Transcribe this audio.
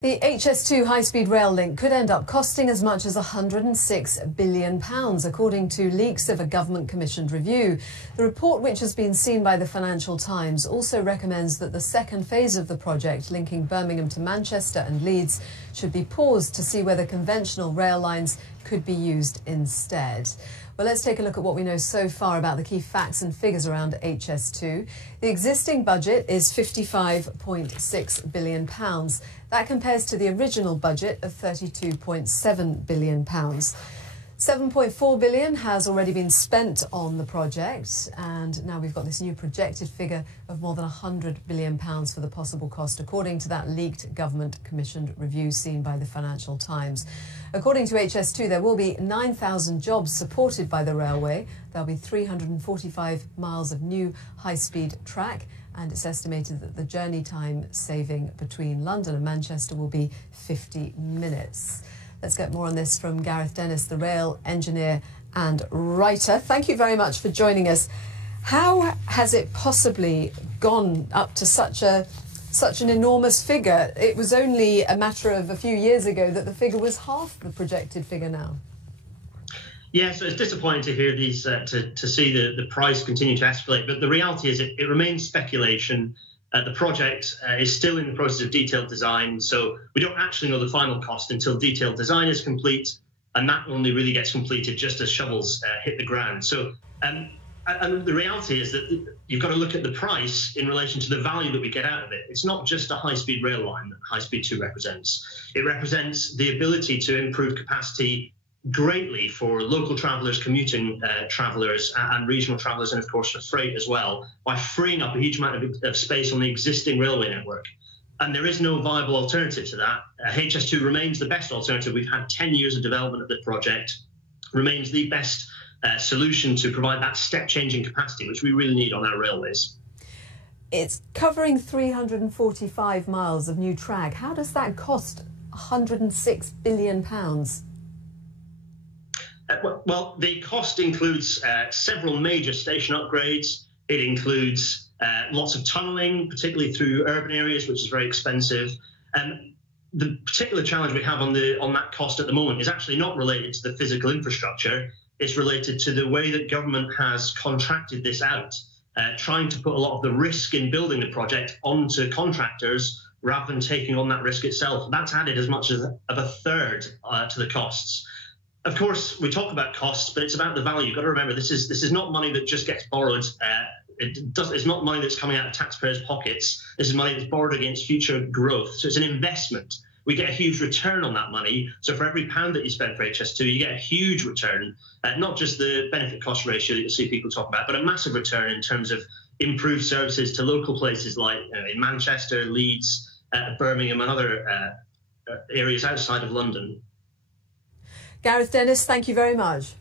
The HS2 high-speed rail link could end up costing as much as £106 billion, according to leaks of a government-commissioned review. The report, which has been seen by the Financial Times, also recommends that the second phase of the project, linking Birmingham to Manchester and Leeds, should be paused to see whether conventional rail lines could be used instead. Well, let's take a look at what we know so far about the key facts and figures around HS2. The existing budget is £55.6 billion. That compares to the original budget of £32.7 billion. £7.4 billion has already been spent on the project, and now we've got this new projected figure of more than £100 billion for the possible cost, according to that leaked government-commissioned review seen by the Financial Times. According to HS2, there will be 9,000 jobs supported by the railway. There'll be 345 miles of new high-speed track, and it's estimated that the journey time saving between London and Manchester will be 50 minutes. Let's get more on this from Gareth Dennis, the rail engineer and writer. Thank you very much for joining us. How has it possibly gone up to such an enormous figure? It was only a matter of a few years ago that the figure was half the projected figure now. Yeah, so it's disappointing to hear these, to see the price continue to escalate. But the reality is it remains speculation. The project is still in the process of detailed design, so we don't actually know the final cost until detailed design is complete, and that only really gets completed just as shovels hit the ground. So, and the reality is that you've got to look at the price in relation to the value that we get out of it. It's not just a high-speed rail line that High Speed 2 represents. It represents the ability to improve capacity greatly for local travellers, commuting travellers and regional travellers, and of course for freight as well, by freeing up a huge amount of space on the existing railway network. And there is no viable alternative to that. HS2 remains the best alternative. We've had 10 years of development of the project, remains the best solution to provide that step-changing capacity, which we really need on our railways. It's covering 345 miles of new track. How does that cost £106 billion? Well, the cost includes several major station upgrades. It includes lots of tunnelling, particularly through urban areas, which is very expensive. The particular challenge we have on that cost at the moment is actually not related to the physical infrastructure. It's related to the way that government has contracted this out, trying to put a lot of the risk in building the project onto contractors rather than taking on that risk itself. That's added as much as of a third to the costs. Of course, we talk about costs, but it's about the value. You've got to remember, this is not money that just gets borrowed. It's not money that's coming out of taxpayers' pockets. This is money that's borrowed against future growth. So it's an investment. We get a huge return on that money. So for every pound that you spend for HS2, you get a huge return, not just the benefit-cost ratio that you'll see people talk about, but a massive return in terms of improved services to local places like in Manchester, Leeds, Birmingham, and other areas outside of London. Gareth Dennis, thank you very much.